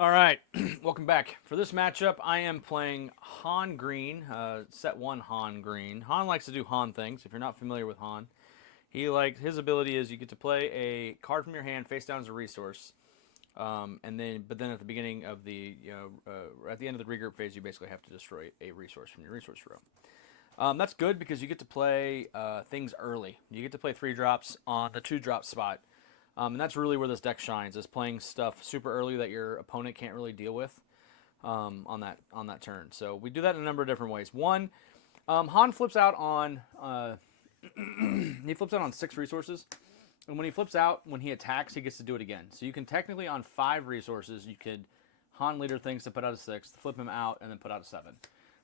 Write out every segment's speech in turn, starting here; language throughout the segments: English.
All right, welcome back. For this matchup, I am playing Han Green, set one Han Green. Han likes to do Han things. If you're not familiar with Han, his ability is you get to play a card from your hand face down as a resource, but then at the beginning of at the end of the regroup phase, you basically have to destroy a resource from your resource row. That's good because you get to play things early. You get to play 3 drops on the 2 drop spot. And that's really where this deck shines, is playing stuff super early that your opponent can't really deal with on that turn. So we do that in a number of different ways. One, Han flips out on he flips out on 6 resources, and when he flips out, when he attacks, he gets to do it again. So you can technically on 5 resources, you could Han leader things to put out a 6th, flip him out, and then put out a 7.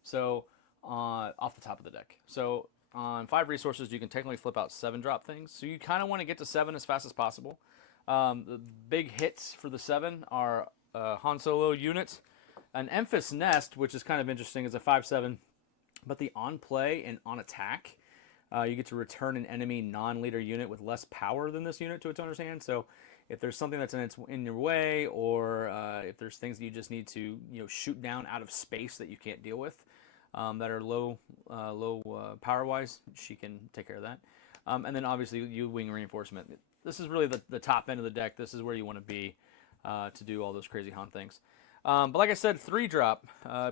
So off the top of the deck. So on 5 resources, you can technically flip out 7 drop things. So you kind of want to get to 7 as fast as possible. The big hits for the 7 are Han Solo units, an Emphas Nest, which is kind of interesting, is a 5/7, but the on play and on attack, you get to return an enemy non-leader unit with less power than this unit to its owner's hand. So if there's something that's in your way, or if there's things that you just need to shoot down out of space that you can't deal with, that are low power wise, she can take care of that. And then obviously you wing reinforcement. This is really the top end of the deck. This is where you want to be to do all those crazy Han things. But like I said, 3-drop,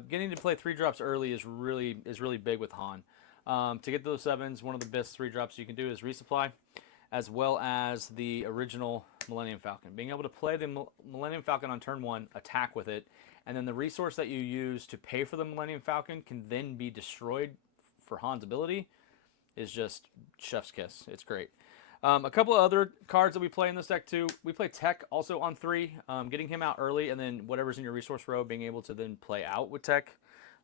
getting to play 3 drops early is really big with Han. To get those 7s, one of the best 3 drops you can do is resupply, as well as the original Millennium Falcon. Being able to play the Millennium Falcon on turn 1, attack with it, and then the resource that you use to pay for the Millennium Falcon can then be destroyed for Han's ability is just chef's kiss. It's great. A couple of other cards that we play in this deck too. We play Tech also on 3, getting him out early, and then whatever's in your resource row, being able to then play out with Tech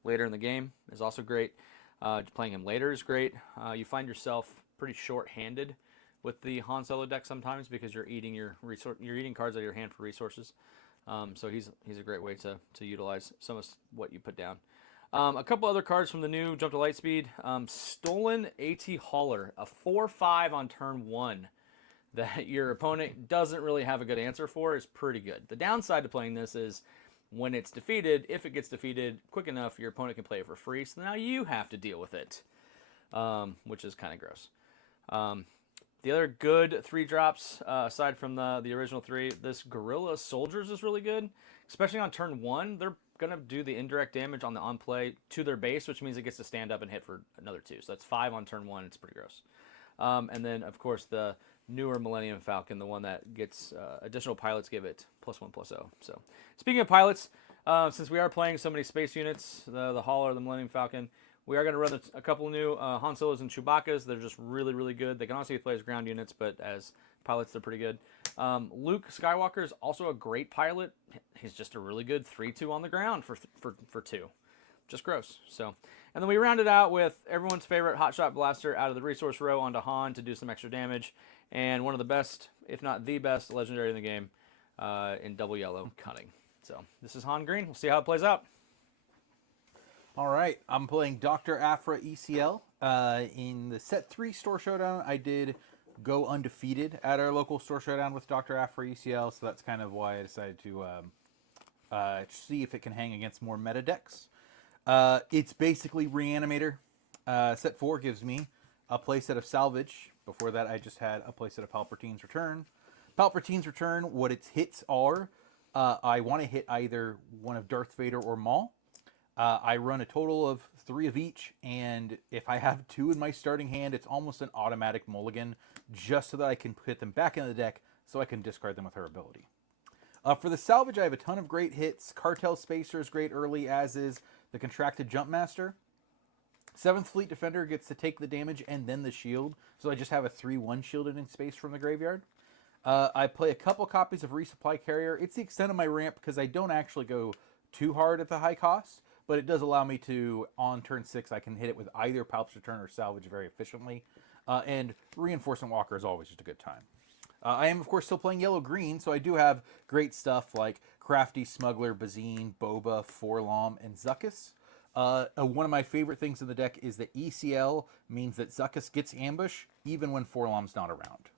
later in the game is also great. Playing him later is great. You find yourself pretty short-handed with the Han Solo deck sometimes because you're eating cards out of your hand for resources. So he's a great way to utilize some of what you put down. A couple other cards from the new Jump to Lightspeed. Stolen AT Hauler, a 4/5 on turn 1 that your opponent doesn't really have a good answer for is pretty good. The downside to playing this is when it's defeated, if it gets defeated quick enough, your opponent can play it for free. So now you have to deal with it, which is kind of gross. The other good 3-drops, aside from the original 3, this Guerrilla Soldiers is really good, especially on turn 1. They're going to do the indirect damage on the on play to their base, which means it gets to stand up and hit for another 2. So that's 5 on turn 1. It's pretty gross. And then, of course, the newer Millennium Falcon, the one that gets additional pilots, give it +1/+0. So speaking of pilots, since we are playing so many space units, the Hauler, the Millennium Falcon, we are going to run a couple new Han Solos and Chewbacca's. They're just really, really good. They can also be played as ground units, but as pilots, they're pretty good. Luke Skywalker is also a great pilot. He's just a really good 3/2 on the ground for 2. Just gross. So, and then we round it out with everyone's favorite Hotshot Blaster out of the resource row onto Han to do some extra damage, and one of the best, if not the best, legendary in the game in double yellow cutting. So this is Han Green. We'll see how it plays out. All right, I'm playing Dr. Aphra ECL. In the set 3 store showdown, I did go undefeated at our local store showdown with Dr. Aphra ECL, so that's kind of why I decided to see if it can hang against more meta decks. It's basically Reanimator. Set 4 gives me a playset of Salvage. Before that, I just had a playset of Palpatine's Return. Palpatine's Return, what its hits are, I want to hit either one of Darth Vader or Maul. I run a total of 3 of each, and if I have 2 in my starting hand, it's almost an automatic mulligan, just so that I can put them back in the deck so I can discard them with her ability. For the Salvage, I have a ton of great hits. Cartel Spacer is great early, as is the Contracted Jumpmaster. 7th Fleet Defender gets to take the damage and then the shield, so I just have a 3/1 shielded in space from the graveyard. I play a couple copies of Resupply Carrier. It's the extent of my ramp because I don't actually go too hard at the high cost, but it does allow me to, on turn 6, I can hit it with either Palp's Return or Salvage very efficiently. And Reinforcement Walker is always just a good time. I am, of course, still playing Yellow-Green, so I do have great stuff like Crafty, Smuggler, Bazine, Boba, Forlom, and Zuckuss. One of my favorite things in the deck is that ECL means that Zuckuss gets ambush even when Forlom's not around.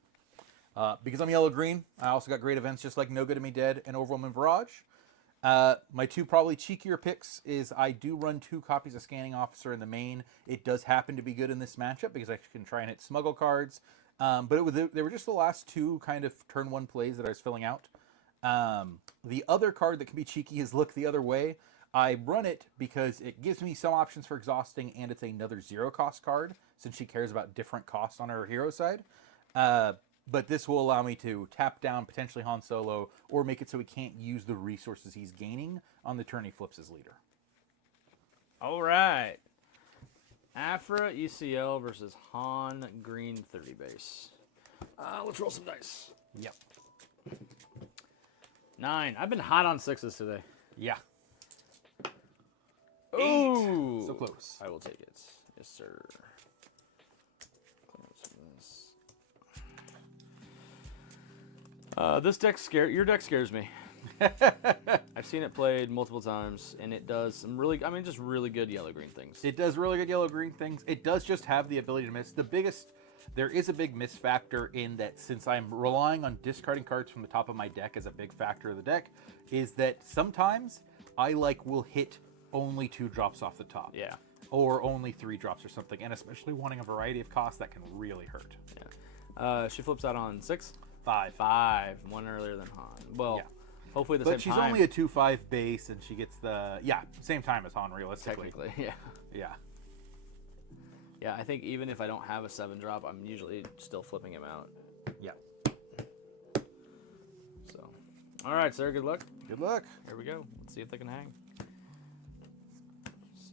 Because I'm Yellow-Green, I also got great events just like No Good to Me Dead and Overwhelming Barrage. My two probably cheekier picks is I do run 2 copies of Scanning Officer in the main. It does happen to be good in this matchup because I can try and hit smuggle cards. They were just the last 2 kind of turn 1 plays that I was filling out. The other card that can be cheeky is Look the Other Way. I run it because it gives me some options for exhausting, and it's another 0-cost card since she cares about different costs on her hero side. But this will allow me to tap down potentially Han Solo or make it so he can't use the resources he's gaining on the turn he flips his leader. All right. Aphra ECL versus Han Green 30 base. Let's roll some dice. Yep. 9. I've been hot on 6s today. Yeah. 8. Ooh. So close. I will take it. Yes, sir. This deck your deck scares me. I've seen it played multiple times, and it does some just really good yellow-green things. It does really good yellow-green things. It does just have the ability to miss. There is a big miss factor in that since I'm relying on discarding cards from the top of my deck as a big factor of the deck, is that sometimes I will hit only 2 drops off the top. Yeah. Or only 3 drops or something, and especially wanting a variety of costs, that can really hurt. Yeah. She flips out on 6? 5. 5. 1 earlier than Han. Well, yeah. Hopefully the but same she's time. only a 2/5 base, and she gets the same time as Han realistically. Technically, yeah. Yeah. Yeah, I think even if I don't have a 7-drop, I'm usually still flipping him out. Yeah. So, all right, sir. Good luck. Good luck. Here we go. Let's see if they can hang.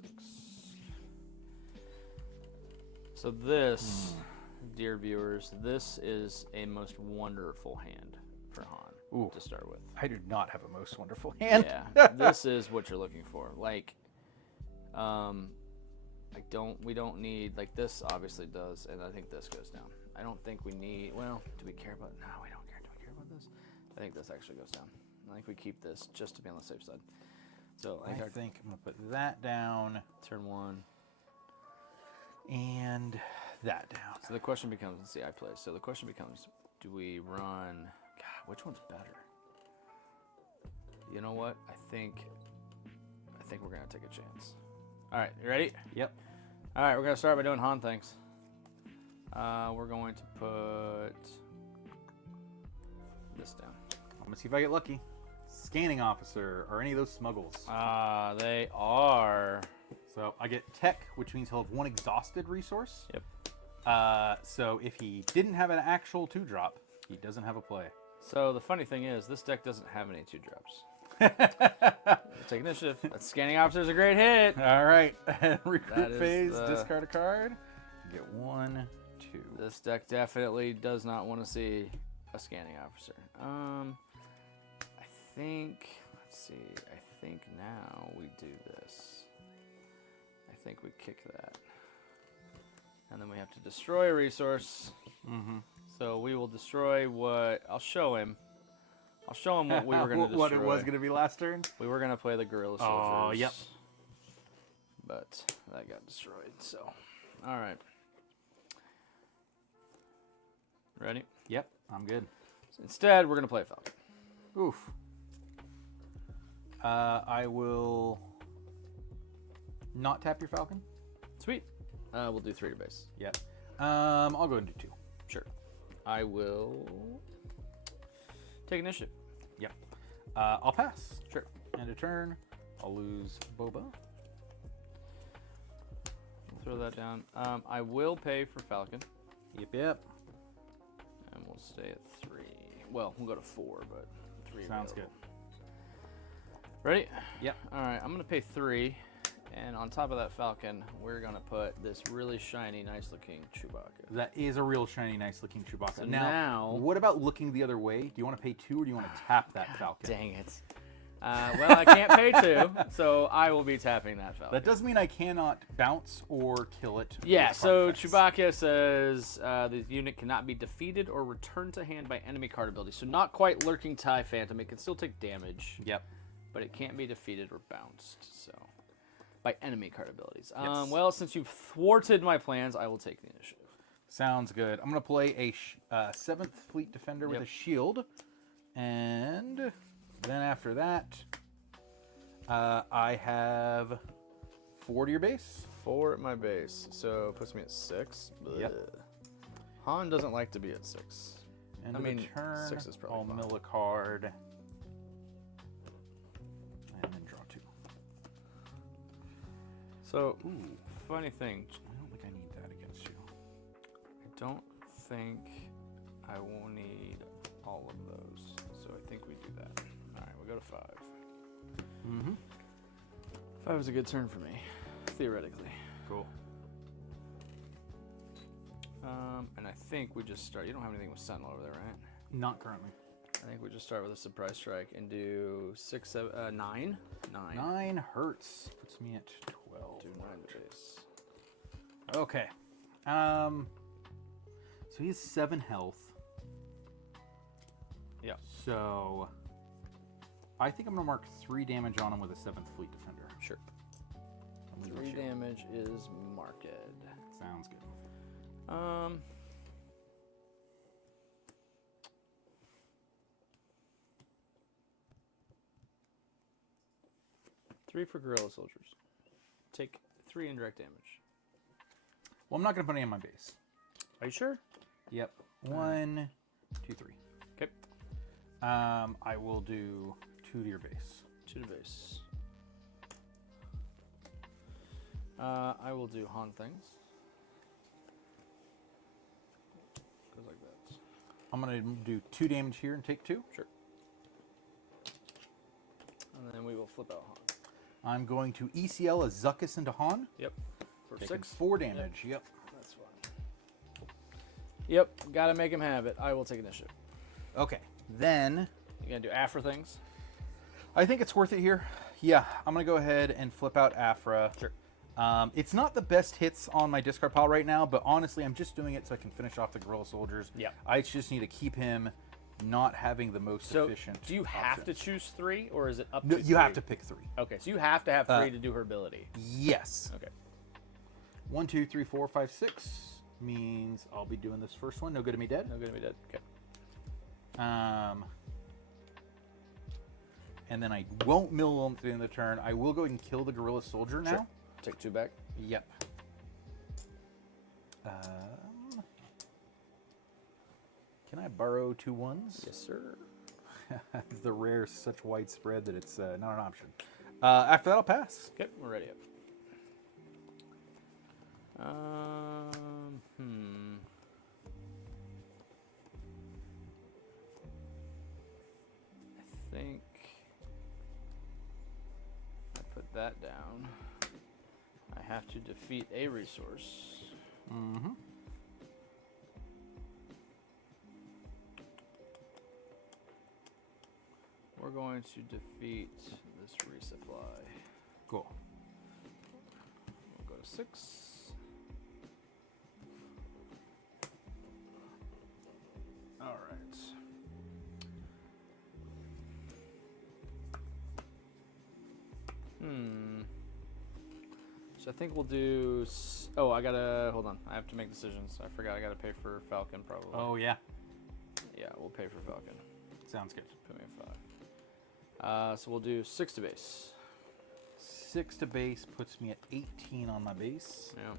6. So this, dear viewers, this is a most wonderful hand for Han. Ooh. To start with. I do not have a most wonderful hand. Yeah, this is what you're looking for. We don't need, this obviously does, and I think this goes down. I don't think we need, do we care about, no, we don't care. Do we care about this? I think this actually goes down. I think we keep this just to be on the safe side. So I think I'm going to put that down. Turn 1. And that down. So the question becomes, let's see, I play. So the question becomes, do we run, God, which one's better? You know what? I think we're going to take a chance. All right, you ready? Yep. All right, we're going to start by doing Han things. We're going to put this down. I'm going to see if I get lucky. Scanning Officer or any of those smuggles. They are. So I get Tech, which means he'll have 1 exhausted resource. Yep. So if he didn't have an actual 2-drop, he doesn't have a play. So the funny thing is, this deck doesn't have any 2-drops. Take initiative. That Scanning Officer is a great hit. All right. Recruit That is phase, discard a card. Get 1, 2. This deck definitely does not want to see a Scanning Officer. I think, let's see, I think now we do this. I think we kick that. And then we have to destroy a resource. Mm-hmm. So we will destroy what, I'll show him what we were going to destroy. What it was going to be last turn? We were going to play the Guerrilla Soldiers. Oh, yep. But that got destroyed, so. All right. Ready? Yep, I'm good. So instead, we're going to play Falcon. Oof. I will not tap your Falcon. Sweet. We'll do 3 to base. Yep. I'll go into 2. Sure. I will take initiative. Yep. I'll pass. Sure. End of turn. I'll lose Boba. Throw that down. I will pay for Falcon. Yep. And we'll stay at 3. Well, we'll go to 4, but 3 Sounds available. Good. Ready? Yep. All right, I'm going to pay 3. And on top of that Falcon, we're going to put this really shiny, nice-looking Chewbacca. That is a real shiny, nice-looking Chewbacca. So now, what about looking the other way? Do you want to pay 2 or do you want to tap that Falcon? Dang it. Well, I can't pay 2, so I will be tapping that Falcon. That does mean I cannot bounce or kill it. Yeah, with so card effects. Chewbacca says the unit cannot be defeated or returned to hand by enemy card ability. So not quite Lurking TIE Phantom. It can still take damage. Yep. But it can't be defeated or bounced. So by enemy card abilities. Yes. Well, since you've thwarted my plans, I will take the initiative. Sounds good. I'm going to play a 7th Fleet Defender with a shield. And then after that, I have 4 to your base. 4 at my base, so it puts me at 6. Yep. Bleh. Han doesn't like to be at 6. End I of the mean, turn, 6 is probably I'll fine. mill a card. And then draw 2. So, Ooh, funny thing, I don't think I need that against you. I don't think I will need all of those, so I think we do that. All right, we'll go to 5. Mm-hmm. 5 is a good turn for me, theoretically. Cool. And I think we just start. You don't have anything with Sentinel over there, right? Not currently. I think we just start with a surprise strike and do 6, 7, 9. 9. 9 hurts. Puts me at 12. Do 9 to base. Okay. So he has 7 health. Yeah. So I think I'm gonna mark 3 damage on him with a 7th Fleet Defender. Sure. I'm gonna 3 go shield. damage is marked. Sounds good. 3 for Guerrilla Soldiers. Take 3 indirect damage. Well, I'm not gonna put any on my base. Are you sure? Yep. 1, 2, 3. Okay. I will do 2 to your base. 2 to base. I will do Han things. Goes like that. I'm gonna do 2 damage here and take 2. Sure. And then we will flip out Han. I'm going to ECL a Zuckus into Han. Yep. For Taking 6. 4 damage. Yep. That's fine. Yep. Gotta make him have it. I will take initiative. Okay. Then You gonna do Aphra things? I think it's worth it here. Yeah, I'm gonna go ahead and flip out Aphra. Sure. It's not the best hits on my discard pile right now, but honestly, I'm just doing it so I can finish off the Guerrilla Soldiers. Yeah. I just need to keep him not having the most So, efficient. do you have to options. choose 3, or is it up No, to you have 3? to pick 3. Okay, so you have to have 3 to do her ability. Yes. Okay. 1, 2, 3, 4, 5, 6 means I'll be doing this first one. No good to me dead. No good to be dead. Okay. And then I won't mill him at the end of the turn. I will go ahead and kill the Guerrilla Soldier now. Sure. Take 2 back. Yep. Can I borrow 2 1s? Yes, sir. The rare is such widespread that it's not an option. After that, I'll pass. Okay, we're ready up. I think I put that down. I have to defeat a resource. Mm-hmm. We're going to defeat this resupply. Cool. We'll go to 6. All right. So I think we'll do. Oh, I gotta hold on. I have to make decisions. I forgot. I gotta pay for Falcon probably. Oh, yeah. Yeah, we'll pay for Falcon. Sounds good. Put me at 5. So we'll do 6 to base. 6 to base puts me at 18 on my base. Yeah.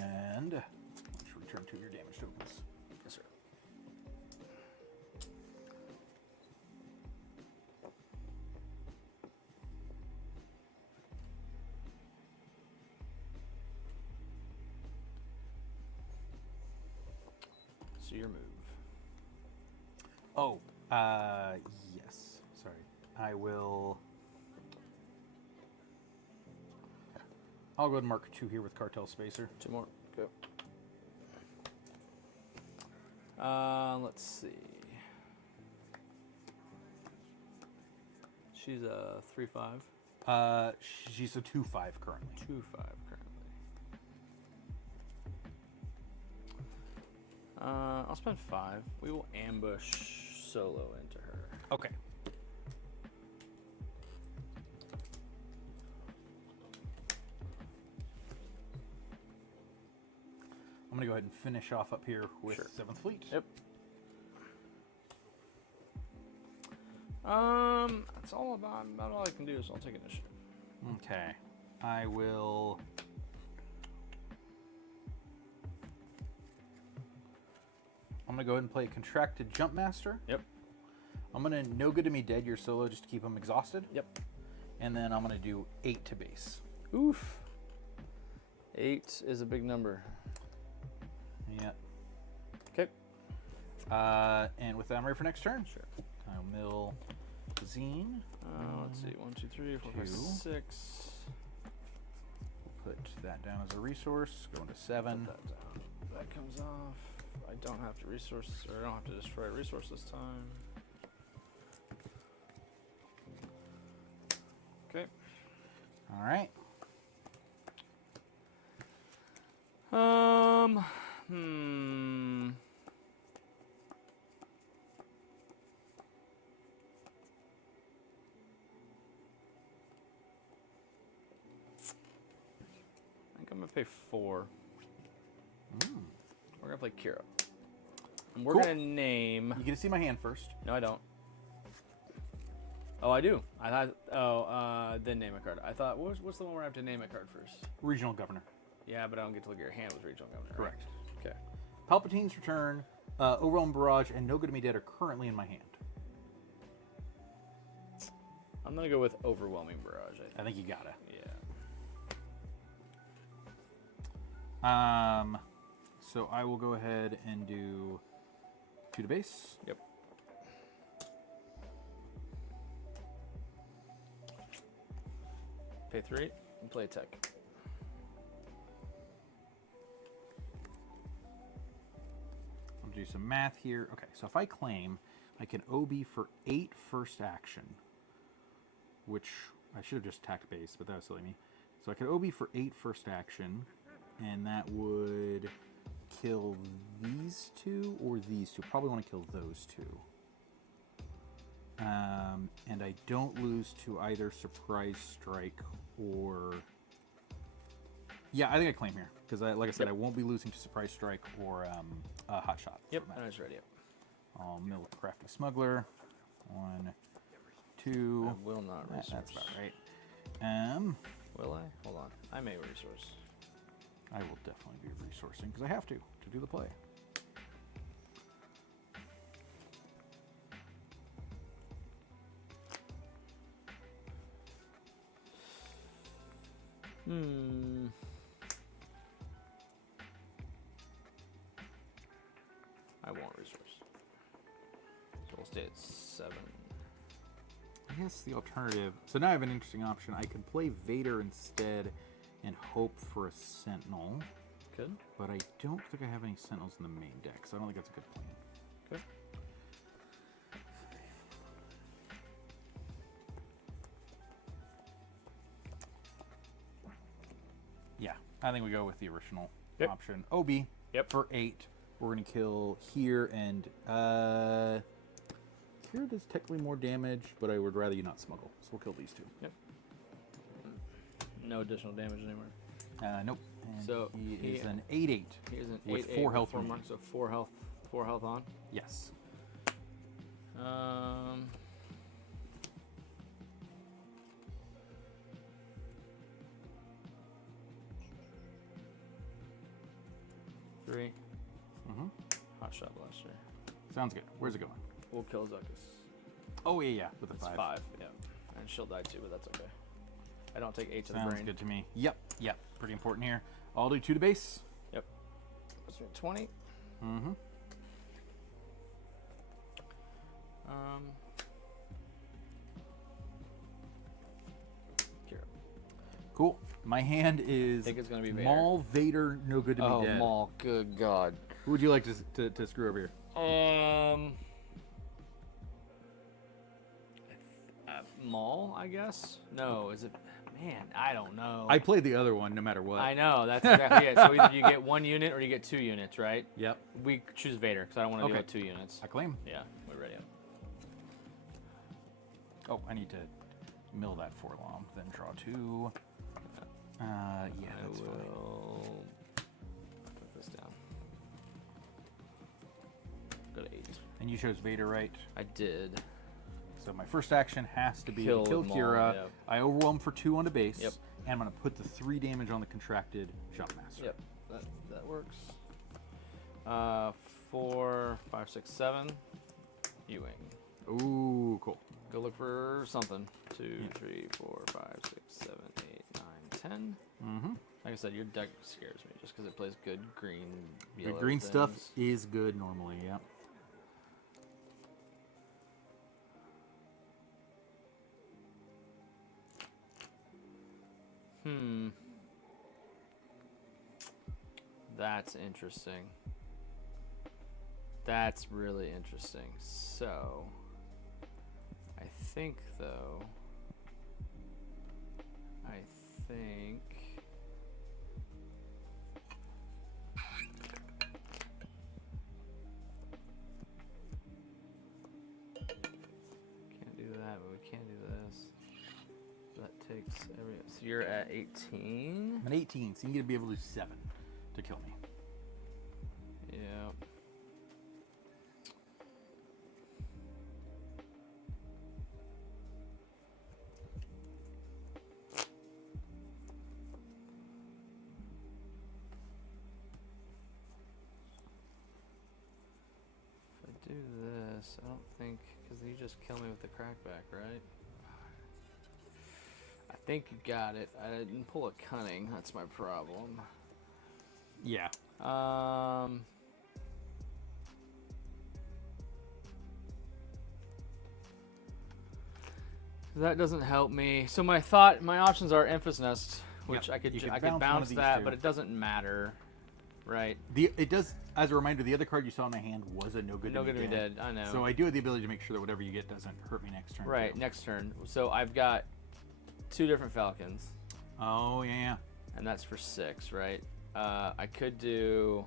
And let's return 2 of your damage tokens. Yes, sir. So your move. Oh, yes. Sorry. I will. I'll go ahead and mark 2 here with Cartel Spacer. 2 more. Go. Let's see. She's a 3/5. She's a 2/5 currently. 2/5 currently. I'll spend 5. We will ambush Solo into her. Okay. I'm gonna go ahead and finish off up here with Sure. 7th Fleet. Yep. That's all about all I can do, so I'll take initiative. Okay. I will. I'm going to go ahead and play Contracted Jump Master. Yep. I'm going to No Good to Me Dead your solo just to keep him exhausted. Yep. And then I'm going to do 8 to base. Oof. 8 is a big number. Yeah. Okay. And with that, I'm ready for next turn. Sure. I'll mill Zine. Let's see. 1, 2, 3, 4, 5, 2. 6. We'll put that down as a resource. Go into 7. Put that down. That comes off. I don't have to resource, or I don't have to destroy a resource this time. Okay. All right. I think I'm gonna pay 4. We're gonna play Kira. And we're Cool. gonna name. You get to see my hand first. No, I don't. Oh, I do. I thought. Oh, then name a card. I thought. What's the one where I have to name a card first? Regional Governor. Yeah, but I don't get to look at your hand with regional governor. right? Correct. Okay. Palpatine's Return, Overwhelming Barrage, and No Good to Me Dead are currently in my hand. I'm gonna go with Overwhelming Barrage. I think you gotta. Yeah. So I will go ahead and do 2 to base. Yep. Pay 3 and play tech. I'll do some math here. Okay, so if I claim, I can OB for 8 first action, which I should have just attacked base, but that was silly me. So I could OB for 8 first action, and that would kill these 2 or these 2. Probably want to kill those 2. And I don't lose to either Surprise Strike or... Yeah, I think I claim here, because like I said, I won't be losing to Surprise Strike or Hot Shot. Yep, and I was ready. I'll mill Crafty Smuggler. 1, 2. I will not resource. That's about right. Will I? Hold on. I may resource. I will definitely be resourcing, because I have to do the play. I won't resource. So we'll stay at 7. I guess the alternative... So now I have an interesting option. I could play Vader instead and hope for a Sentinel. Good. But I don't think I have any Sentinels in the main deck, so I don't think that's a good plan. Good. Yeah, I think we go with the original Yep. option. OB for 8. We're going to kill here, and here does technically more damage, but I would rather you not smuggle, so we'll kill these 2. Yep. No additional damage anymore. Nope. And So he is he- an 8/8. He is an With 8/8 4 health 4 remaining. marks, so 4 health. 4 health on. Yes. Three. Mm-hmm. Hot shot blaster. Sounds good. Where's it going? We'll kill Zuckus. Oh, yeah, with the It's 5. 5, yeah. And she'll die too, but that's okay. I don't take 8 to the Sounds brain. good to me. Yep. Pretty important here. I'll do 2 to base. Yep. That's 20. Mm-hmm. Kira. Cool. My hand is Think it's gonna be Vader. Maul, Vader, No Good to Me Oh, Dead. Maul. Good God. Who would you like to screw over here? Maul, I guess? No, is it? Man, I don't know. I played the other one no matter what. I know, that's exactly it. So either you get 1 unit or you get 2 units, right? Yep. We choose Vader because I don't want to deal Okay. with 2 units. I claim. Yeah, we're ready. Oh, I need to mill that for long. Then draw 2. Yeah, that's I fine. will put this down. Go to 8. And you chose Vader, right? I did. So my first action has to be Kill to kill them all, Kira. yep. I overwhelm for 2 onto base. Yep. And I'm going to put the 3 damage on the contracted Jumpmaster. Yep, that works. 4, 5, 6, 7. Ewing. Ooh, cool. Go look for something. 2, 3, 4, 5, 6, 7, 8, 9, 10. Mm-hmm. Like I said, your deck scares me just because it plays good green, The yellow green things. stuff is good normally, yeah. That's interesting. That's really interesting. So, I think though, can't do that, but we can do this. That takes every. So you're at 18. I'm at 18, so you need to be able to do 7 to kill me. Yeah. If I do this, I don't think, because you just kill me with the crackback, right? I think you got it. I didn't pull a cunning. That's my problem. Yeah. That doesn't help me. So my options are Emphas Nest, which Yep, I could you could I bounce could one bounce of these that, two. but it doesn't matter, right? It does, as a reminder, the other card you saw in my hand was a no good No to good me to be dead. I know. So I do have the ability to make sure that whatever you get doesn't hurt me next turn. Right, too. next turn. So I've got 2 different Falcons, Oh, yeah. and that's for 6, right? I could do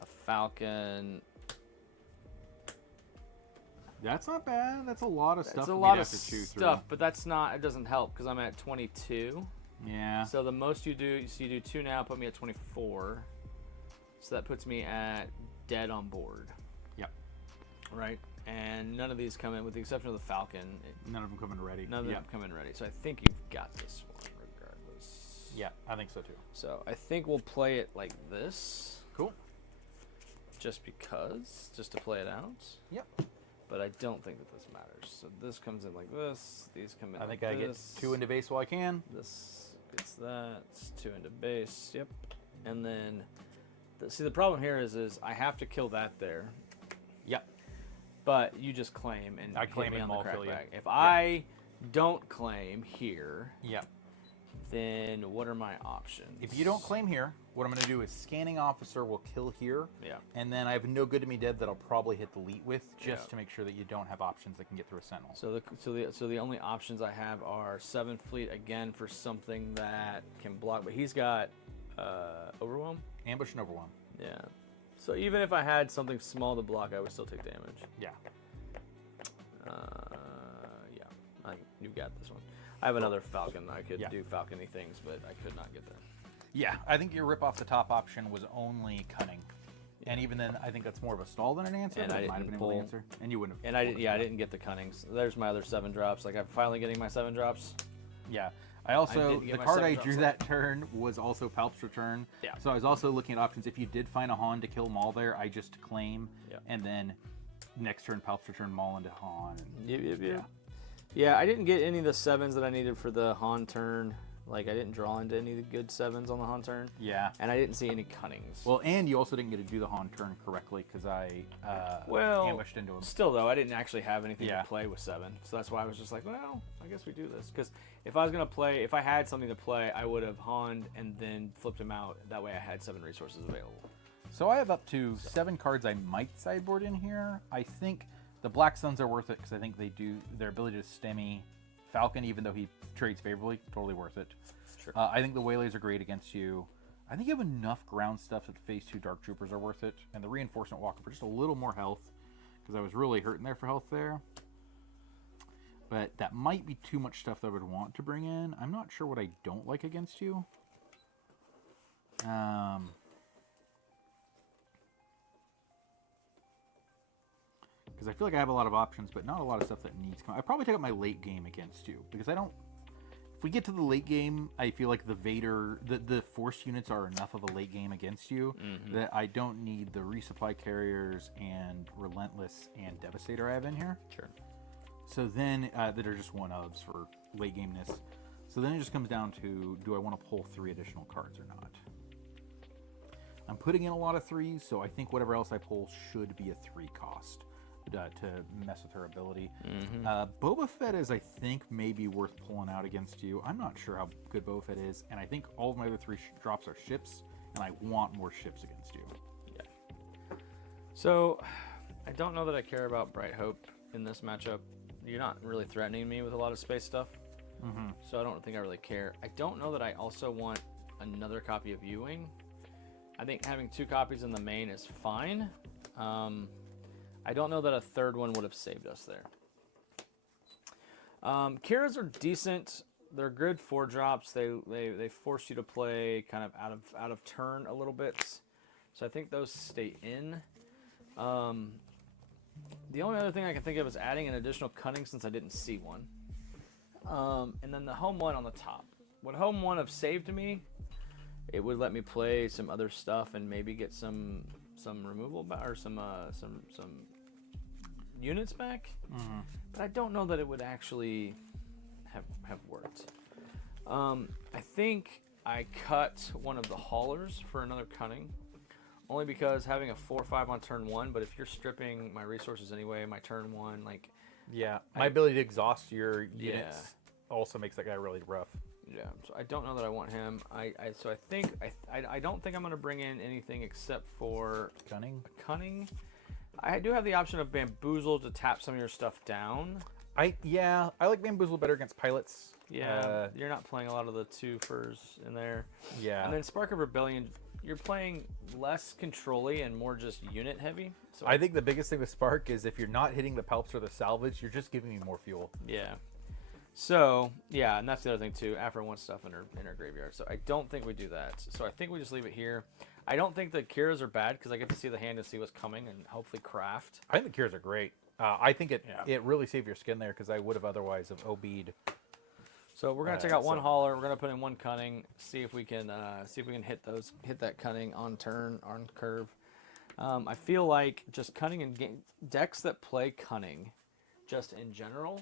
a Falcon. That's not bad. That's a lot of stuff. That's a for me lot to of have to chew stuff, but that's not. It doesn't help because I'm at 22. through. Yeah. So the most you do, so you do 2 now, put me at 24. So that puts me at dead on board. Yep. Right? And none of these come in, with the exception of the Falcon. None of them come in ready. None of them Yep. come in ready. So I think you've got this one regardless. Yeah, I think so too. So I think we'll play it like this. Cool. Just because, just to play it out. Yep. But I don't think that this matters. So this comes in like this. These come in I like think I get this. 2 into base while I can. This gets that. It's 2 into base. Yep. And then, see, the problem here is I have to kill that there. Yep. But you just claim and I hit claim me and on the maul kill you. crackback. If I don't claim here, Yep. then what are my options? If you don't claim here, what I'm going to do is Scanning Officer will kill here. Yeah. And then I have no good to me dead that I'll probably hit delete with, just Yeah. to make sure that you don't have options that can get through a Sentinel. So the only options I have are 7 Fleet again for something that can block, but he's got Overwhelm. Ambush and Overwhelm. Yeah. So even if I had something small to block, I would still take damage. Yeah. Yeah. You got this one. I have another Falcon. I could Yeah. do Falcony things, but I could not get there. Yeah, I think your rip off the top option was only Cunning. And even then, I think that's more of a stall than an answer. And but I it might have didn't been able to pull. answer. And you wouldn't have. And I didn't get the Cunnings. There's my other 7 drops. Like I'm finally getting my 7 drops. Yeah. I also, didn't get the my card 7 I drops drew left. that turn was also Palp's Return. Yeah. So I was also looking at options. If you did find a Han to kill Maul there, I just claim. Yeah. And then next turn, Palp's Return Maul into Han. And, Yep. Yeah, I didn't get any of the 7s that I needed for the Han turn. Like I didn't draw into any of the good 7s on the Han turn. Yeah. And I didn't see any Cunnings. Well, and you also didn't get to do the Han turn correctly because I ambushed into him. Still though, I didn't actually have anything Yeah. to play with 7, so that's why I was just like, well, I guess we do this. Because if I was gonna play, if I had something to play, I would have Han'd and then flipped him out. That way, I had 7 resources available. So I have up to 7 cards I might sideboard in here. I think the Black Suns are worth it because I think they do their ability to stemmy Falcon, even though he trades favorably, totally worth it. Sure. I think the Waylays are great against you. I think you have enough ground stuff that the Phase 2 Dark Troopers are worth it. And the Reinforcement Walker for just a little more health, because I was really hurting there for health there. But that might be too much stuff that I would want to bring in. I'm not sure what I don't like against you. Because because I feel like I have a lot of options, but not a lot of stuff that needs. I probably take up my late game against you because I don't. If we get to the late game, I feel like the Vader, the Force units are enough of a late game against you that I don't need the resupply carriers and Relentless and Devastator I have in here. Sure. So then that are just one-ofs for late gameness. So then it just comes down to, do I want to pull 3 additional cards or not? I'm putting in a lot of 3s, so I think whatever else I pull should be a 3 cost to mess with her ability. Boba Fett is, I think, maybe worth pulling out against you. I'm not sure how good Boba Fett is, and I think all of my other 3 drops are ships, and I want more ships against you. Yeah. So, I don't know that I care about Bright Hope in this matchup. You're not really threatening me with a lot of space stuff, so I don't think I really care. I don't know that I also want another copy of Ewing. I think having 2 copies in the main is fine. I don't know that a third one would have saved us there. Kiras are decent. They're good 4-drops. They force you to play kind of out of turn a little bit. So I think those stay in. The only other thing I can think of is adding an additional cunning since I didn't see one. And then the home 1 on the top. Would home 1 have saved me? It would let me play some other stuff and maybe get some removal or some units back. But I don't know that it would actually have worked. I think I cut one of the haulers for another cunning, only because having a 4/5 on turn 1. But if you're stripping my resources anyway, my turn 1, like my ability to exhaust your units also makes that guy really rough. Yeah, so I don't know that I want him. I don't think I'm going to bring in anything except for cunning. I do have the option of Bamboozle to tap some of your stuff down. I like Bamboozle better against pilots. Yeah, you're not playing a lot of the 2-fers in there. Yeah. And then Spark of Rebellion, you're playing less control-y and more just unit heavy. So I think the biggest thing with Spark is if you're not hitting the Palps or the salvage, you're just giving me more fuel. Yeah. So, yeah, and that's the other thing, too. Aphra wants stuff in her graveyard, so I don't think we do that. So I think we just leave it here. I don't think the Kiras are bad, because I get to see the hand and see what's coming and hopefully craft. I think the Kiras are great. I think it really saved your skin there, because I would have otherwise have OB'd. So we're going to take out one hauler. We're going to put in 1 cunning, see if we can hit that cunning on turn, on curve. I feel like just cunning and decks that play cunning, just in general,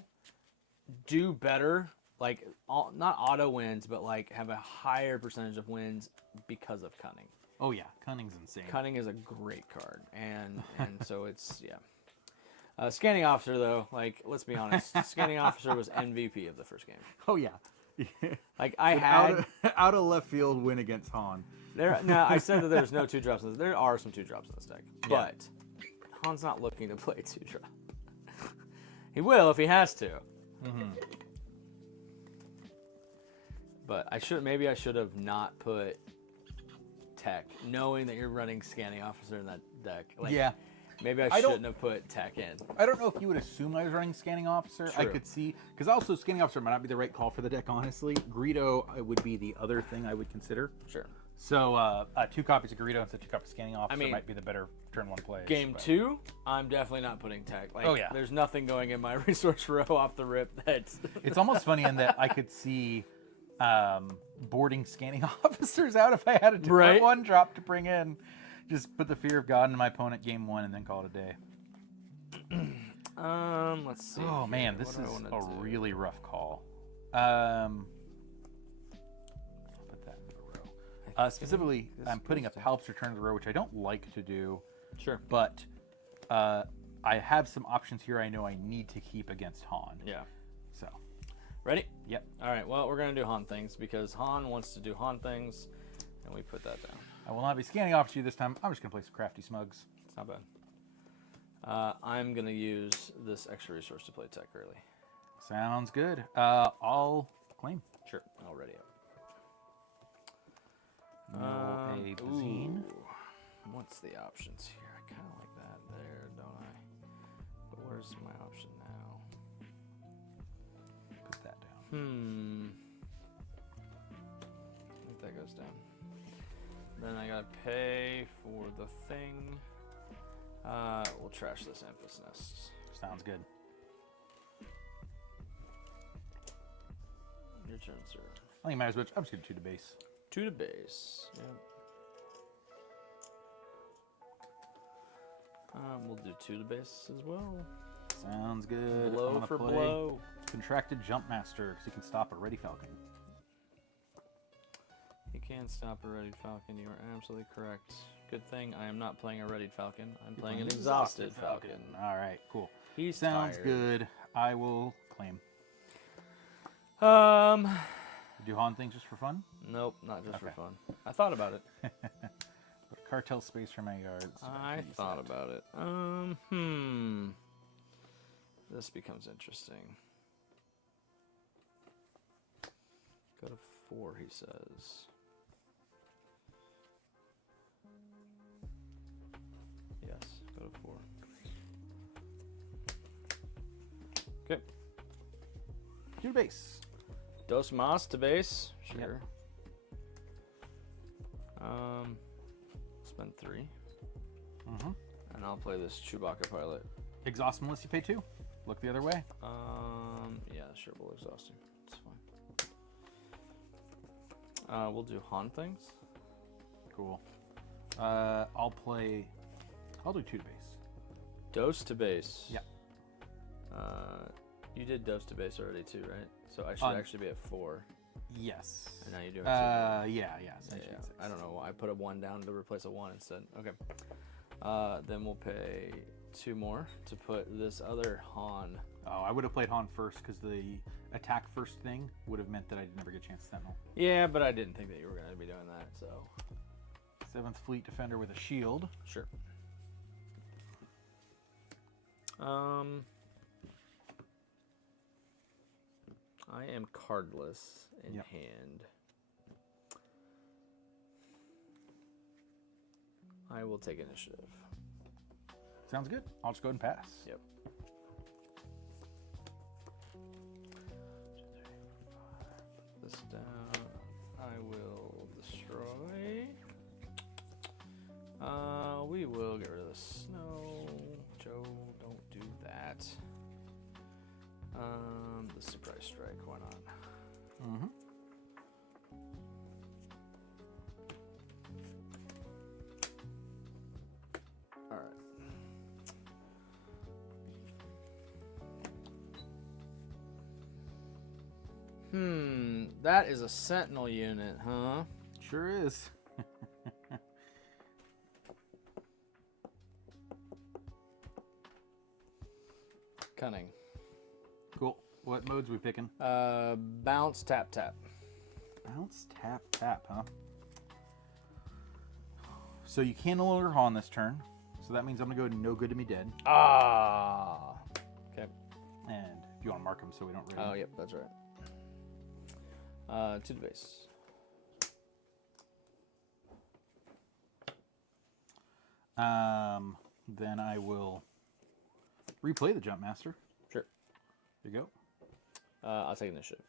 do better, like not auto wins, but like have a higher percentage of wins because of cunning. Oh yeah, cunning's insane. Cunning is a great card, and so it's Scanning Officer though, like let's be honest, Scanning Officer was MVP of the first game. Oh yeah, like I had out of left field win against Han. Now I said that there's no 2-drops. There are some 2-drops in this deck, but Han's not looking to play 2-drop. He will if he has to. But maybe I should have not put tech, knowing that you're running Scanning Officer in that deck. Like, maybe I shouldn't have put tech in. I don't know if you would assume I was running Scanning Officer. True. I could see, because also Scanning Officer might not be the right call for the deck, honestly. Greedo would be the other thing I would consider. Sure. So 2 copies of Greedo instead of 2 copies of Scanning Officer might be the better turn 1 play. Game 2, I'm definitely not putting tech. Like, oh yeah. There's nothing going in my resource row off the rip that's... It's almost funny in that I could see boarding Scanning Officers out if I had a different 1-drop to bring in. Just put the Fear of God in my opponent game 1 and then call it a day. Let's see. Oh man, this is a really rough call. Put that in the row. Specifically, I'm putting a Palps return to the row, which I don't like to do. Sure. But I have some options here I know I need to keep against Han. Yeah. So. Ready? Yep. All right, well, we're going to do Han things because Han wants to do Han things, and we put that down. I will not be Scanning Officer you this time. I'm just going to play some Crafty Smugs. It's not bad. I'm going to use this extra resource to play tech early. Sounds good. I'll claim. Sure, I'll ready up. A Bazine. What's the options here? I kind of like that there, don't I? But where's my option now? Put that down. I think that goes down. Then I gotta pay for the thing. We'll trash this Amethyst Nest. Sounds good. Your turn, sir. I think it matters much. I'm just going to 2 to base. 2 to base. Yep. We'll do 2 to base as well. Sounds good. Blow I'm gonna for play blow. Contracted Jump Master, because he can stop a Ready Falcon. You can stop a Readied Falcon. You are absolutely correct. Good thing I am not playing a Readied Falcon. I'm playing an Exhausted Falcon. All right, cool. He's Sounds tired. good. I will claim. Do Han things just for fun? Nope, not just for Okay. fun. I thought about it. Put a Cartel Space from my yard. So I thought about it. This becomes interesting. Go to 4, he says. Yes, go to 4. Okay. 2 to base. Dos Mas to base. Sure. Yep. Spend 3. Mm-hmm. And I'll play this Chewbacca pilot. Exhaust unless you pay 2. Look the other way. Yeah, sure, we'll exhaust him. It's fine. We'll do Han things. Cool. I'll do 2 to base. Dose to base. Yep. You did dose to base already too, right? So I should actually be at 4. Yes. And now you're doing 2. Yeah. Yeah. I don't know. I put a 1 down to replace a 1 instead. Okay. Then we'll pay 2 more to put this other Han. Oh, I would have played Han first because the attack first thing would have meant that I'd never get a chance to Sentinel. Yeah, but I didn't think that you were going to be doing that, so. 7th Fleet Defender with a shield. Sure. I am cardless in Yep. hand. I will take initiative. Sounds good. I'll just go ahead and pass. Yep. Put this down. I will destroy. We will get rid of the snow. Joe, don't do that. The surprise strike, why not? Mm-hmm. All right. That is a Sentinel unit, huh? Sure is. Cunning. Cool. What modes we picking? Bounce, tap, tap. Bounce, tap, tap, huh? So you can no longer Han this turn. So that means I'm going to go no good to me dead. Ah. Okay. And if you want to mark them so we don't read Oh, them. yep, that's right. To the base. Then I will replay the Jump Master. Sure. There you go. I'll take initiative.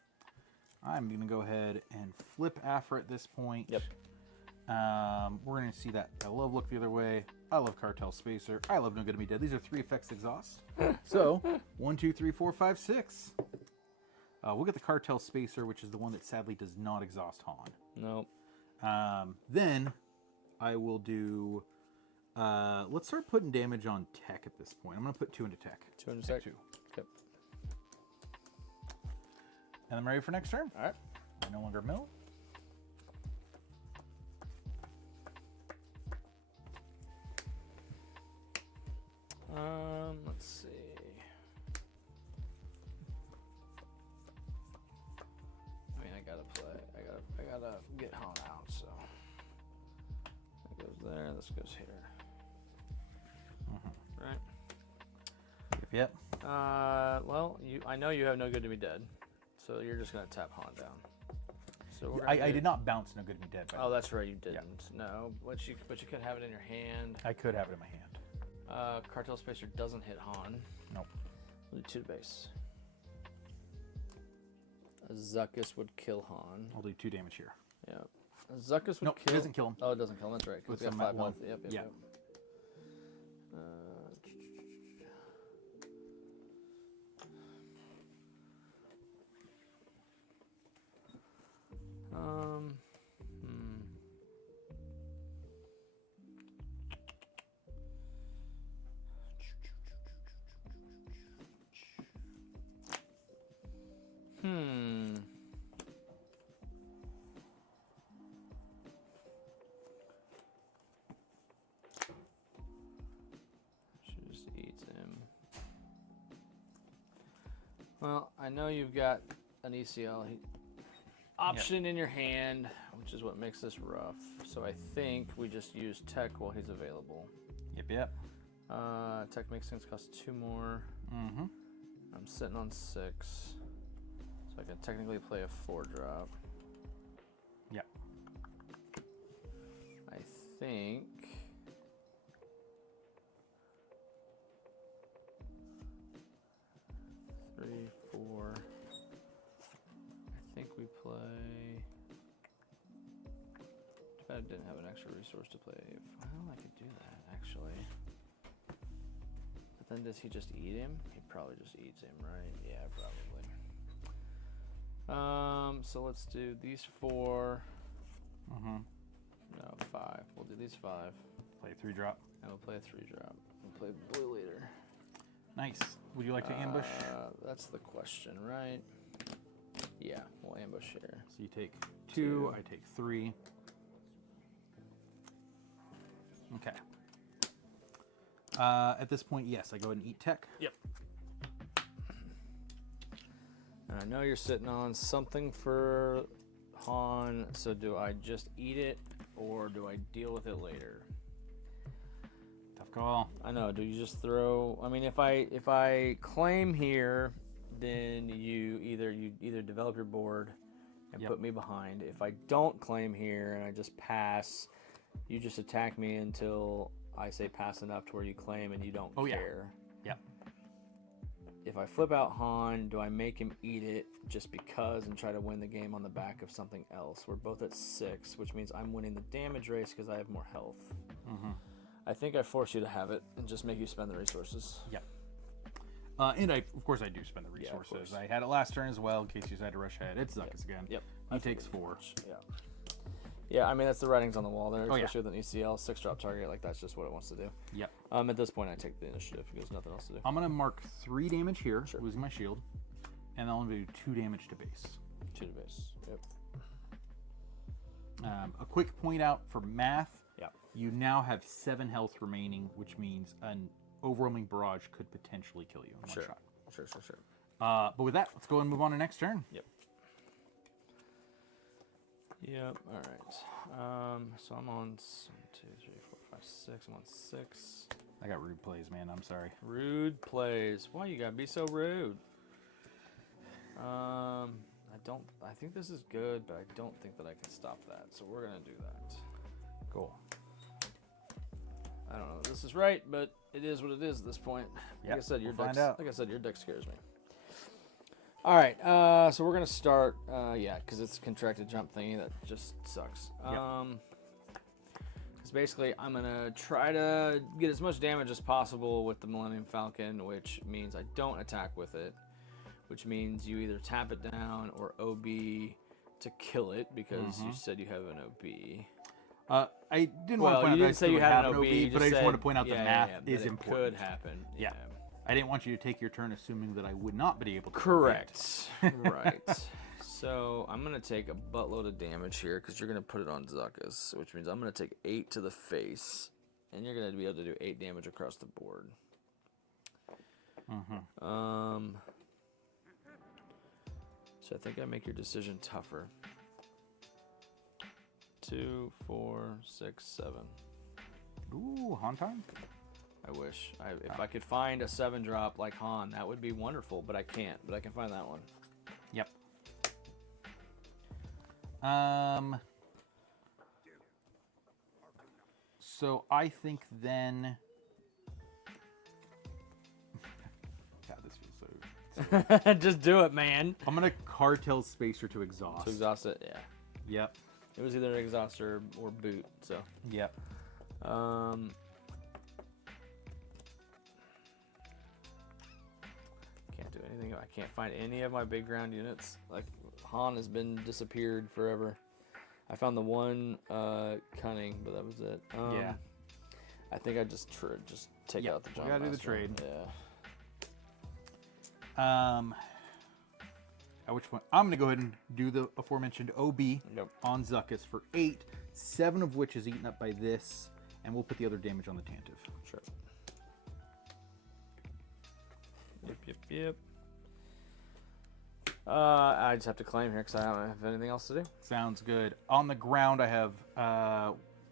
I'm going to go ahead and flip Aphra at this point. Yep. We're going to see that I love Look the Other Way. I love Cartel Spacer. I love No Good to Me Dead. These are 3 effects exhaust. So, 1, 2, 3, 4, 5, 6. We'll get the Cartel Spacer, which is the one that sadly does not exhaust Han. Nope. Then I will do... let's start putting damage on tech at this point. I'm going to put 2 into tech. 200 Tech sec. 2. Yep. And I'm ready for next turn. All right. I no longer mill. Let's see. I mean, I gotta play. I gotta get Han out. So that goes there. This goes here. Right. Yep. Well, I know you have No Good to Be Dead, so you're just gonna tap Han down. So we're I gonna did not bounce No Good to Me Dead. Oh, that's right, you didn't. No, but you could have it in your hand. I could have it in my hand. Cartel Spacer doesn't hit Han. Nope. We'll do 2 to base. A Zuckuss would kill Han. I'll do 2 damage here. Yeah. A Zuckuss would Nope, kill. it doesn't kill him. Oh, it doesn't kill him. That's right. 'Cause Puts we got him at 5 1. health. Yep. Yeah. Well, I know you've got an ECL option in your hand, which is what makes this rough. So I think we just use tech while he's available. Yep. Tech makes things cost 2 more. Mm-hmm. I'm sitting on 6, so I can technically play a 4-drop. Yep. I think. Three, 4. I think we play. Too bad I didn't have an extra resource to play. Well, I could do that actually. But then does he just eat him? He probably just eats him, right? Yeah, probably. So let's do these 4. Mm-hmm. No, 5. We'll do these 5. Play a 3-drop. And we'll play a 3-drop. We'll play blue leader. Nice. Would you like to ambush? That's the question, right? Yeah, we'll ambush here. So you take 2, I take 3. Okay. At this point, yes, I go ahead and eat tech. Yep. And I know you're sitting on something for Han, so do I just eat it or do I deal with it later? Tough call. I know, do you just throw, I mean if I claim here, then you either develop your board and put me behind. If I don't claim here and I just pass, you just attack me until I say pass enough to where you claim and you don't care. Yep. If I flip out Han, do I make him eat it just because and try to win the game on the back of something else? We're both at 6, which means I'm winning the damage race because I have more health. Mm-hmm. I think I force you to have it and just make you spend the resources. Yep. And of course I do spend the resources. I had it last turn as well in case you decide to rush ahead. It's Zuckus again. Yep. He takes 4. Yeah. Yeah, I mean, that's the writings on the wall there, Oh, especially with an ECL 6-drop target. Like, that's just what it wants to do. Yep. At this point, I take the initiative because there's nothing else to do. I'm going to mark 3 damage here, losing my shield. And I'm going to do 2 damage to base. 2 to base. Yep. A quick point out for math. Yeah. You now have 7 health remaining, which means an overwhelming barrage could potentially kill you in one shot. Sure. But with that, let's go and move on to next turn. Yep. All right. So I'm on 1, 2, 3, 4, 5, 6. I'm on 6. I got rude plays, man. I'm sorry. Rude plays. Why you gotta be so rude? I think this is good, but I don't think that I can stop that. So we're gonna do that. Cool. I don't know if this is right, but it is what it is at this point. Like I said, your deck scares me. All right, so we're gonna start. Because it's a contracted jump thingy that just sucks. Because basically, I'm gonna try to get as much damage as possible with the Millennium Falcon, which means I don't attack with it. Which means you either tap it down or OB to kill it because you said you have an OB. I didn't want to point out you didn't say you had an OB, but I just want to point out that math is important. It could happen. Yeah. I didn't want you to take your turn assuming that I would not be able to. Correct. Right. So I'm going to take a buttload of damage here because you're going to put it on Zuckus, which means I'm going to take 8 to the face, and you're going to be able to do 8 damage across the board. So I think I make your decision tougher. 2, 4, 6, 7. Ooh, Han time? I wish. If I could find a 7-drop like Han, that would be wonderful, but I can't. But I can find that one. Yep. So I think then... God, this feels so... Just do it, man. I'm going to cartel Spacer to exhaust. To exhaust it, yeah. Yep. It was either exhaust or boot, so. Yep. Can't do anything. I can't find any of my big ground units. Like, Han has been disappeared forever. I found the one cunning, but that was it. Yeah. I think I just take out the John. We gotta do the Master. trade. Yeah. At which point I'm gonna go ahead and do the aforementioned OB on Zuckus for 8, 7 of which is eaten up by this, and we'll put the other damage on the Tantive. Sure. Yep. I just have to claim here because I don't have anything else to do. Sounds good. On the ground, I have,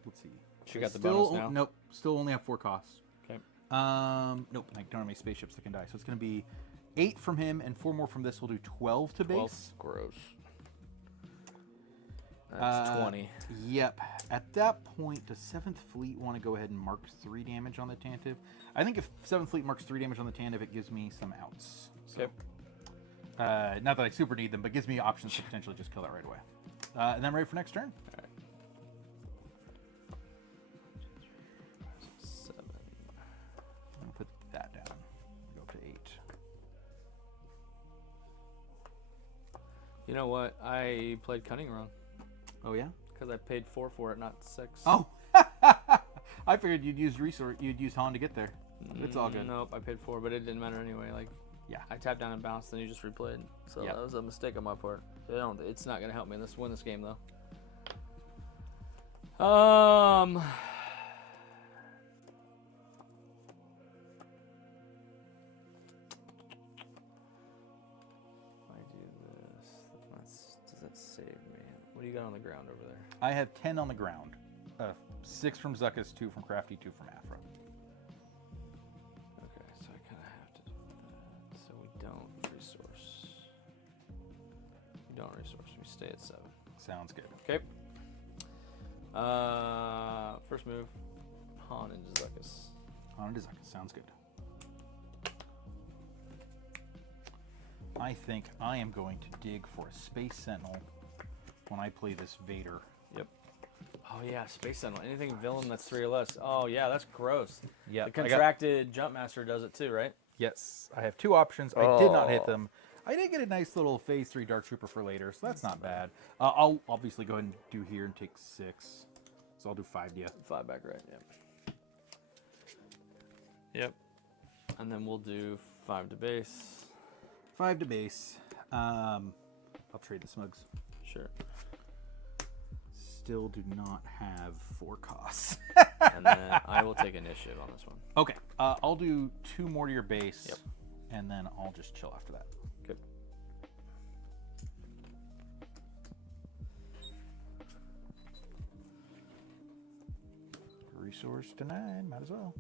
let's see. She got the bonus now? Nope, still only have 4 costs. Okay. Nope, I don't have any spaceships that can die. So it's going to be 8 from him and 4 more from this. We'll do 12 to 12. base. Gross. That's 20. Yep. At that point, does 7th Fleet want to go ahead and mark 3 damage on the Tantive? I think if 7th Fleet marks 3 damage on the Tantive, it gives me some outs. So, Okay. not that I super need them, but gives me options to potentially just kill that right away. And then I'm ready for next turn. All right. 7. I'm going to put that down. Go up to 8. You know what? I played Cunning wrong. Oh, yeah? Because I paid 4 for it, not 6. Oh! I figured you'd use Han to get there. It's all good. Nope, I paid 4, but it didn't matter anyway. Like, Yeah. I tapped down and bounced, then you just replayed. So Yep. that was a mistake on my part. It's not gonna help me win this game though. If I do this, does that save me? What do you got on the ground over there? I have 10 on the ground. 6 from Zuckus, 2 from Crafty, 2 from Aphra. Okay, so I kind of have to do that. So we don't resource. We don't resource. We stay at 7. Sounds good. Okay. First move, Han into Zuckus. Han into Zuckus. Sounds good. I think I am going to dig for a Space Sentinel when I play this Vader. Yep. Oh yeah, Space Sentinel. Anything villain that's 3 or less. Oh yeah, that's gross. Yeah. The contracted Jump Master does it too, right? Yes, I have 2 options. I did not hit them. I did get a nice little Phase 3 Dark Trooper for later, so that's not bad. I'll obviously go ahead and do here and take 6. So I'll do 5 to you. 5 back right. Yep. Yep. And then we'll do 5 to base. 5 to base. I'll trade the Smugs. Sure. Still do not have 4 costs. And then I will take initiative on this one. Okay. I'll do 2 more to your base. Yep. And then I'll just chill after that. Okay. Resource denied. Might as well.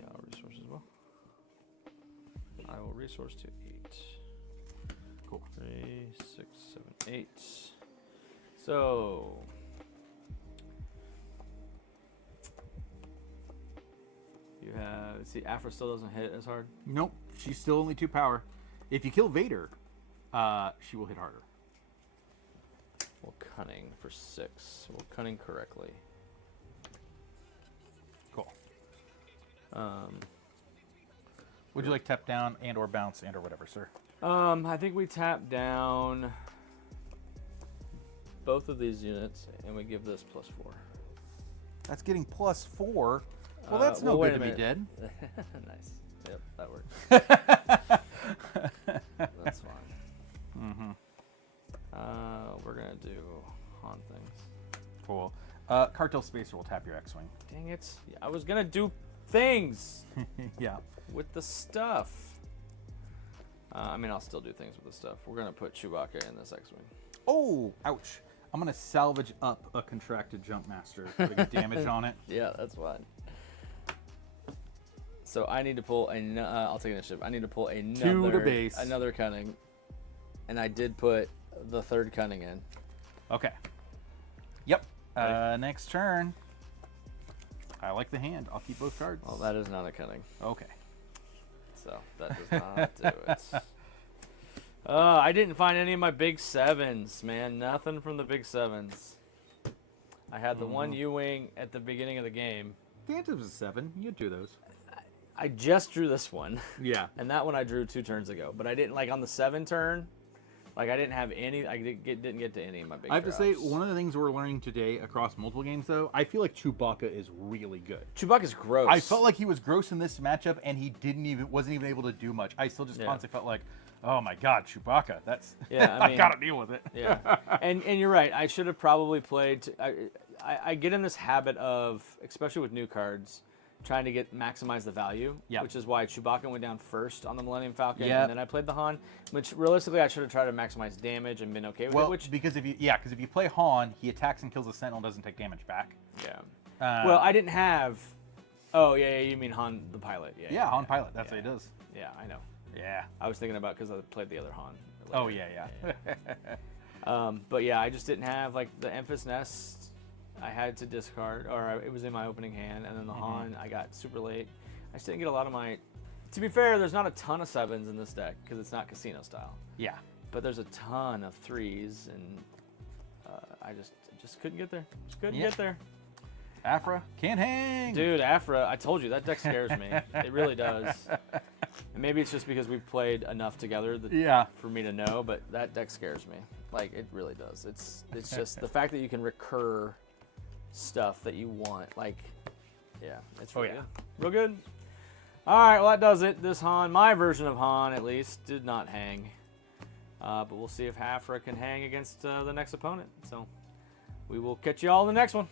Yeah, I'll resource as well. I will resource to 8. Cool. 3, 6, 7, 8. So you have Aphra still doesn't hit as hard. Nope. She's still only 2 power. If you kill Vader, she will hit harder. Well, cunning for 6. Well, cunning correctly. Cool. Um, Would you like tap down and or bounce and or whatever, sir? I think we tap down both of these units and we give this +4. That's getting +4. Well, that's no wait good a to be minute. dead. Nice. Yep, that works. That's fine. Mm-hmm. We're gonna do Han things. Cool. Cartel Spacer will tap your X-Wing. Dang it. I was gonna do things Yeah. with the stuff. I mean, I'll still do things with the stuff. We're gonna put Chewbacca in this X-Wing. Oh, ouch. I'm going to salvage up a contracted Jump Master to get damage on it. Yeah, that's fine. So I need to pull I'll take initiative. I need to pull 2 to base. another cunning, and I did put the 3rd cunning in. Okay. Yep. Next turn. I like the hand. I'll keep both cards. Well, that is not a cunning, Okay. so that does not do it. I didn't find any of my big 7s, man. Nothing from the big 7s. I had the one U-wing at the beginning of the game. Phantom's a 7. You had 2 of those. I just drew this one. Yeah. And that one I drew 2 turns ago. But I didn't, like, on the 7 turn, like, I didn't have any, I didn't get to any of my big I have to say, drops. one of the things we're learning today across multiple games, though, I feel like Chewbacca is really good. Chewbacca's gross. I felt like he was gross in this matchup, and he wasn't even able to do much. I still just constantly felt like, oh my God, Chewbacca. That's Yeah, I mean, I gotta deal with it. Yeah, and you're right. I should have probably played. I get in this habit of, especially with new cards, trying to maximize the value, which is why Chewbacca went down first on the Millennium Falcon, and then I played the Han, which realistically I should have tried to maximize damage and been okay with it. Which because if you play Han, he attacks and kills a Sentinel, doesn't take damage back. Yeah. Well, I didn't have. Oh yeah, you mean Han the pilot? Yeah, Han pilot. That's what he does. Yeah, I know. Yeah. I was thinking about because I played the other Han. Oh yeah. But yeah, I just didn't have like the Emphas Nest. I had to discard, or it was in my opening hand, and then the Han I got super late. I just didn't get a lot of my. To be fair, there's not a ton of 7s in this deck because it's not casino style. Yeah. But there's a ton of 3s, and I just couldn't get there. Just couldn't get there. Aphra can't hang. Dude, Aphra, I told you, that deck scares me. It really does. And maybe it's just because we've played enough together for me to know, but that deck scares me. Like, it really does. It's just the fact that you can recur stuff that you want. Like, yeah, it's really good. Real good. All right, well, that does it. This Han, my version of Han at least, did not hang. But we'll see if Aphra can hang against the next opponent. So we will catch you all in the next one.